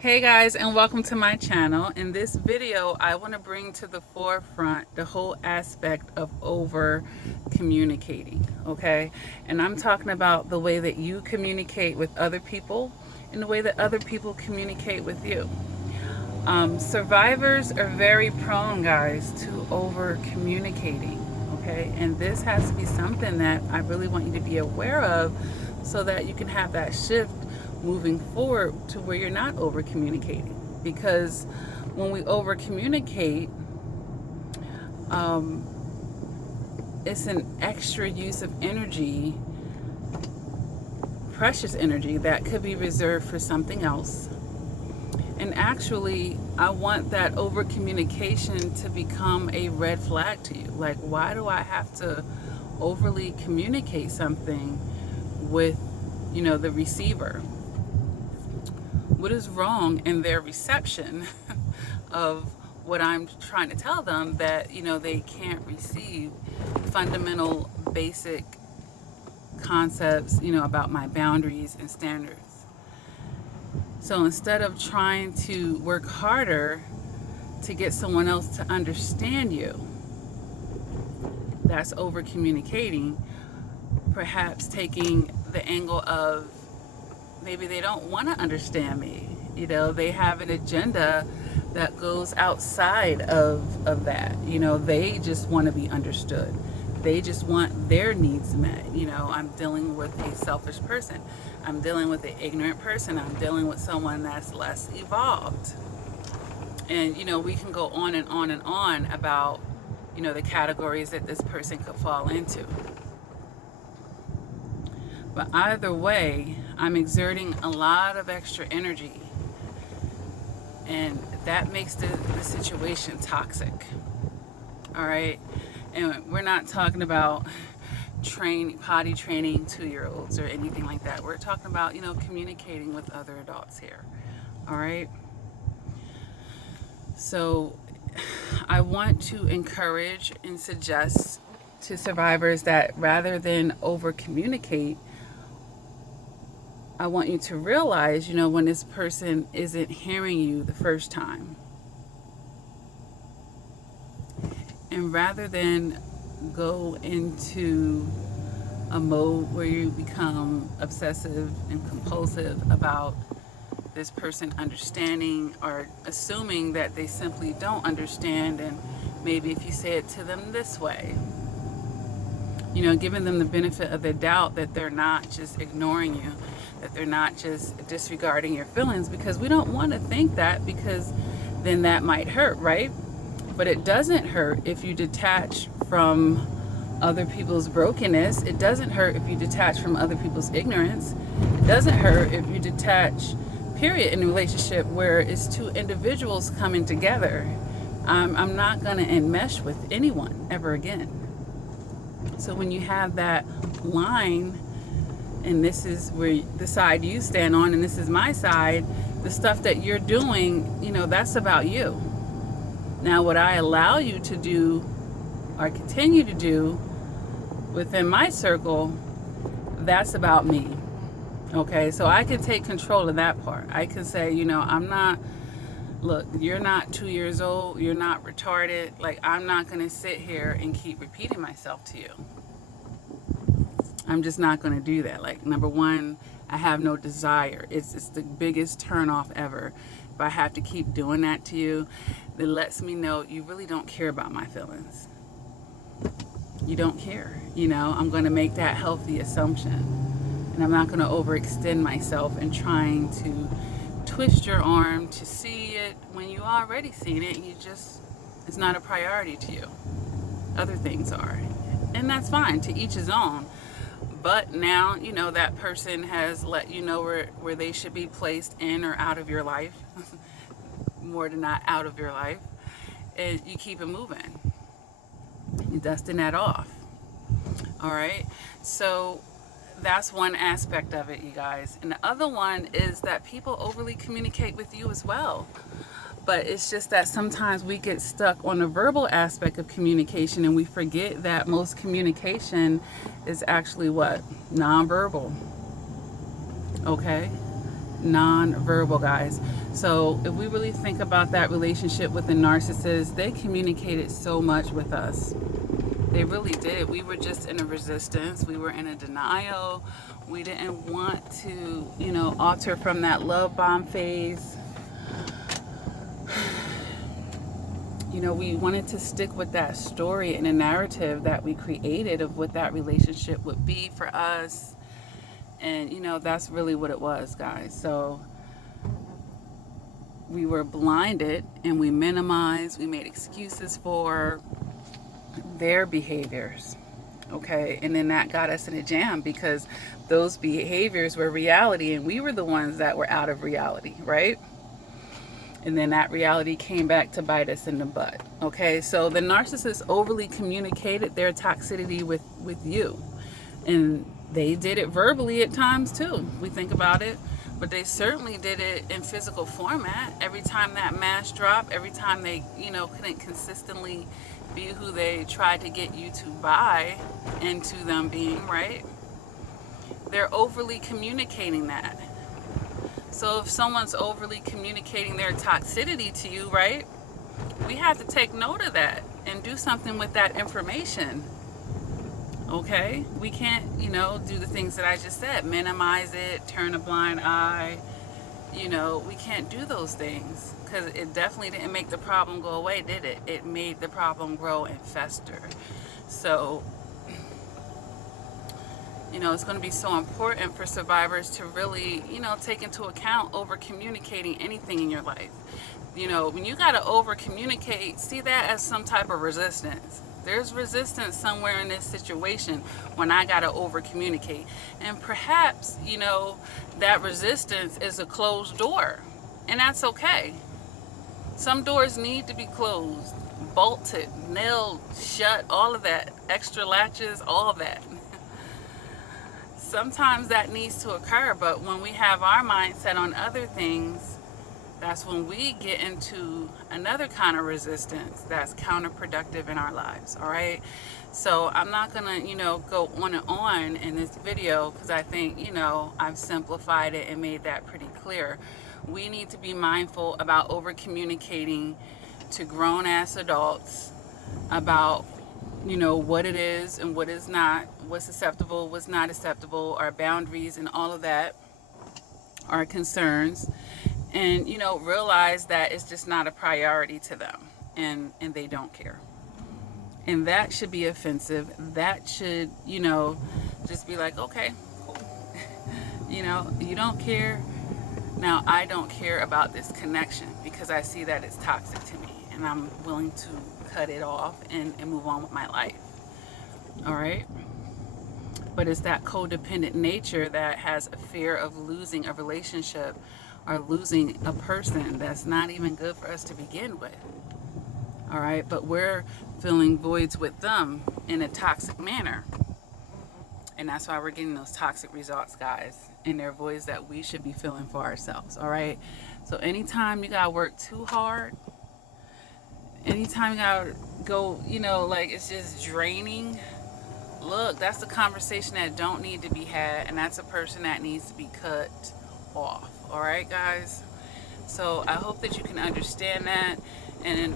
Hey guys, and welcome to my channel. In this video, I want to bring to the forefront the whole aspect of over communicating, okay? And I'm talking about the way that you communicate with other people and the way that other people communicate with you. Survivors are very prone, guys, to over communicating, okay? And this has to be something that I really want you to be aware of so that you can have that shift moving forward to where you're not over communicating. Because when we over communicate, it's an extra use of energy, precious energy that could be reserved for something else. And actually, I want that over communication to become a red flag to you. Like, why do I have to overly communicate something with, the receiver? What is wrong in their reception of what I'm trying to tell them that, they can't receive fundamental, basic concepts, about my boundaries and standards? So instead of trying to work harder to get someone else to understand you, that's over communicating. Perhaps taking the angle of maybe they don't want to understand me. They have an agenda that goes outside of that. They just want to be understood. They just want their needs met. I'm dealing with a selfish person. I'm dealing with an ignorant person. I'm dealing with someone that's less evolved. And, we can go on and on and on about, the categories that this person could fall into. But either way, I'm exerting a lot of extra energy. And that makes the situation toxic. All right? And we're not talking about potty training 2-year-olds or anything like that. We're talking about, communicating with other adults here. All right? So I want to encourage and suggest to survivors that rather than over communicate, I want you to realize, when this person isn't hearing you the first time. And rather than go into a mode where you become obsessive and compulsive about this person understanding or assuming that they simply don't understand, and maybe if you say it to them this way, giving them the benefit of the doubt that they're not just ignoring you, that they're not just disregarding your feelings, because we don't want to think that, because then that might hurt, right? But it doesn't hurt if you detach from other people's brokenness. It doesn't hurt if you detach from other people's ignorance. It doesn't hurt if you detach, period, in a relationship where it's two individuals coming together. I'm not going to enmesh with anyone ever again. So when you have that line, and this is where the side you stand on, and this is my side, the stuff that you're doing, that's about you. Now, what I allow you to do or continue to do within my circle, that's about me. Okay, so I can take control of that part. I can say, look, you're not 2 years old, you're not retarded. Like, I'm not going to sit here and keep repeating myself to you. I'm just not going to do that. Like, number one, I have no desire. It's the biggest turnoff ever. If I have to keep doing that to you, it lets me know you really don't care about my feelings. You don't care. I'm going to make that healthy assumption. And I'm not going to overextend myself in trying to twist your arm to see it when you already seen it. It's not a priority to you. Other things are. And that's fine, to each his own. But now, that person has let you know where they should be placed in or out of your life. More than not out of your life. And you keep it moving. You're dusting that off. All right? So that's one aspect of it, you guys. And the other one is that people overly communicate with you as well. But it's just that sometimes we get stuck on the verbal aspect of communication, and we forget that most communication is actually what? Nonverbal. Okay? nonverbal, guys. So if we really think about that relationship with the narcissist, they communicated so much with us. They really did. We were just in a resistance. We were in a denial. We didn't want to, alter from that love bomb phase. We wanted to stick with that story and a narrative that we created of what that relationship would be for us. And, that's really what it was, guys. So we were blinded and we minimized, we made excuses for their behaviors. Okay. And then that got us in a jam because those behaviors were reality and we were the ones that were out of reality, right? And then that reality came back to bite us in the butt. Okay, so the narcissist overly communicated their toxicity with you. And they did it verbally at times too. We think about it. But they certainly did it in physical format. Every time that mask dropped, every time they, couldn't consistently be who they tried to get you to buy into them being, right? They're overly communicating that. So if someone's overly communicating their toxicity to you, right, we have to take note of that and do something with that information. Okay? We can't, do the things that I just said. Minimize it, turn a blind eye. We can't do those things because it definitely didn't make the problem go away, did it? It made the problem grow and fester. So it's going to be so important for survivors to really, take into account over communicating anything in your life. When you got to over communicate, see that as some type of resistance. There's resistance somewhere in this situation when I got to over communicate. And perhaps, that resistance is a closed door. And that's okay. Some doors need to be closed, bolted, nailed, shut, all of that. Extra latches, all of that. Sometimes that needs to occur, but when we have our mindset on other things, that's when we get into another kind of resistance that's counterproductive in our lives, all right? So I'm not gonna, go on and on in this video because I think, I've simplified it and made that pretty clear. We need to be mindful about over communicating to grown-ass adults about what it is and what is not, what's acceptable, what's not acceptable, our boundaries and all of that, our concerns, and realize that it's just not a priority to them and they don't care. And that should be offensive. That should, just be like, okay, cool. You don't care. Now I don't care about this connection because I see that it's toxic to me and I'm willing to cut it off and move on with my life. All right? But it's that codependent nature that has a fear of losing a relationship or losing a person that's not even good for us to begin with. All right? But we're filling voids with them in a toxic manner. And that's why we're getting those toxic results, guys. And they're voids that we should be filling for ourselves. All right? So anytime you got to work too hard, anytime you gotta go, like it's just draining, look, that's the conversation that don't need to be had, and that's a person that needs to be cut off. All right, guys? So I hope that you can understand that and,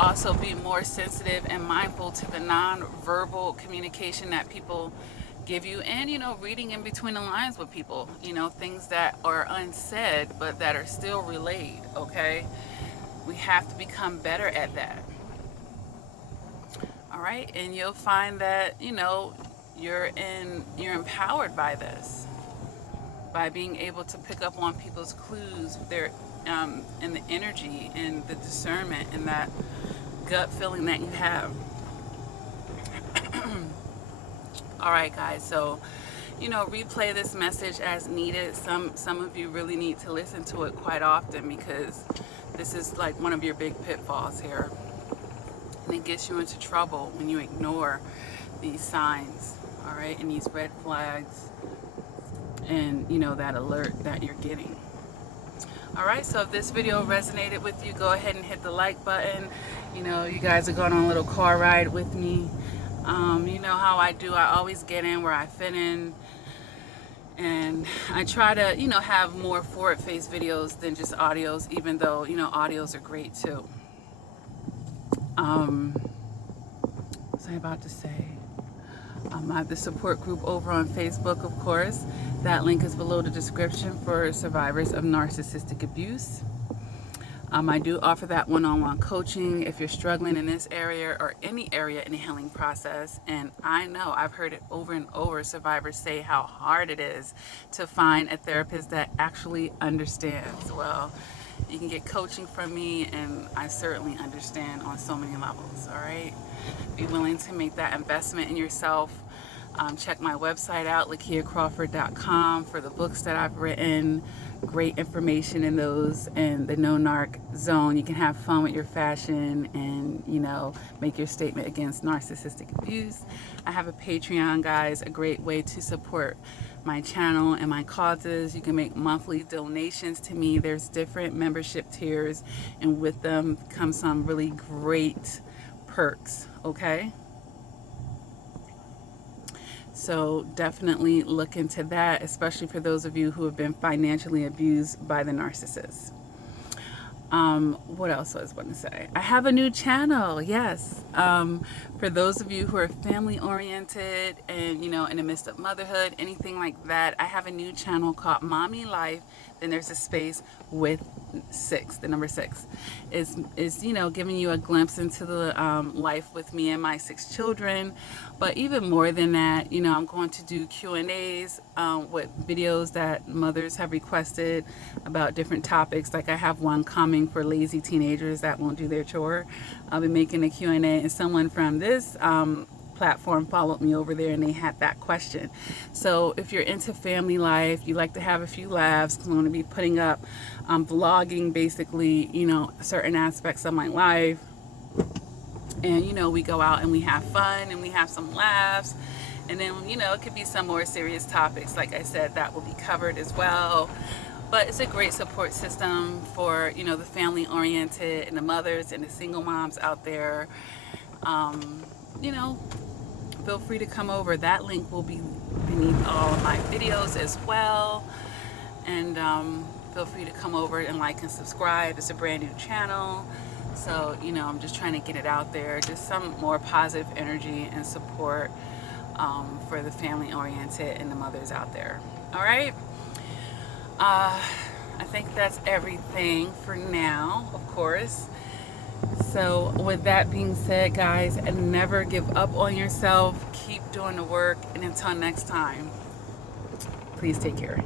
also be more sensitive and mindful to the non-verbal communication that people give you and, reading in between the lines with people, things that are unsaid but that are still relayed, okay? We have to become better at that. All right, and you'll find that you're empowered by this, by being able to pick up on people's clues, their and the energy and the discernment and that gut feeling that you have. All right, guys. So replay this message as needed. Some of you really need to listen to it quite often because this is like one of your big pitfalls here. And it gets you into trouble when you ignore these signs, all right, and these red flags and, that alert that you're getting. All right, so if this video resonated with you, go ahead and hit the like button. You guys are going on a little car ride with me. You know how I do. I always get in where I fit in. And I try to, you know, have more forward-faced videos than just audios, even though, you know, audios are great too. What was I about to say? I have the support group over on Facebook, of course. That link is below the description for survivors of narcissistic abuse. I do offer that one-on-one coaching if you're struggling in this area or any area in the healing process. And I know I've heard it over and over, survivors say how hard it is to find a therapist that actually understands. Well, you can get coaching from me, and I certainly understand on so many levels, all right? Be willing to make that investment in yourself. Check my website out, lakiacrawford.com, for the books that I've written. Great information in those, and the no narc zone. You can have fun with your fashion and, you know, make your statement against narcissistic abuse. I have a Patreon, guys, a great way to support my channel and my causes. You can make monthly donations to me. There's different membership tiers, and with them come some really great perks, okay? So definitely look into that, especially for those of you who have been financially abused by the narcissist. What else was I going to say? I have a new channel, yes. For those of you who are family oriented and, you know, in the midst of motherhood, anything like that, I have a new channel called Mommy Life. Then there's a space with 6, the number 6 is, you know, giving you a glimpse into the life with me and my 6 children. But even more than that, you know, I'm going to do Q&As with videos that mothers have requested about different topics. Like I have one coming for lazy teenagers that won't do their chore. I'll be making a Q&A, and someone from this platform followed me over there and they had that question. So if you're into family life, you like to have a few laughs, because I'm going to be putting up vlogging, basically, you know, certain aspects of my life. And, you know, we go out and we have fun and we have some laughs. And then, you know, it could be some more serious topics. Like I said, that will be covered as well. But it's a great support system for, you know, the family oriented and the mothers and the single moms out there. You know, feel free to come over. That link will be beneath all of my videos as well. And feel free to come over and like and subscribe. It's a brand new channel. So, you know, I'm just trying to get it out there. Just some more positive energy and support for the family oriented and the mothers out there. All right. I think that's everything for now, of course. So with that being said, guys, never give up on yourself. Keep doing the work. And until next time, please take care.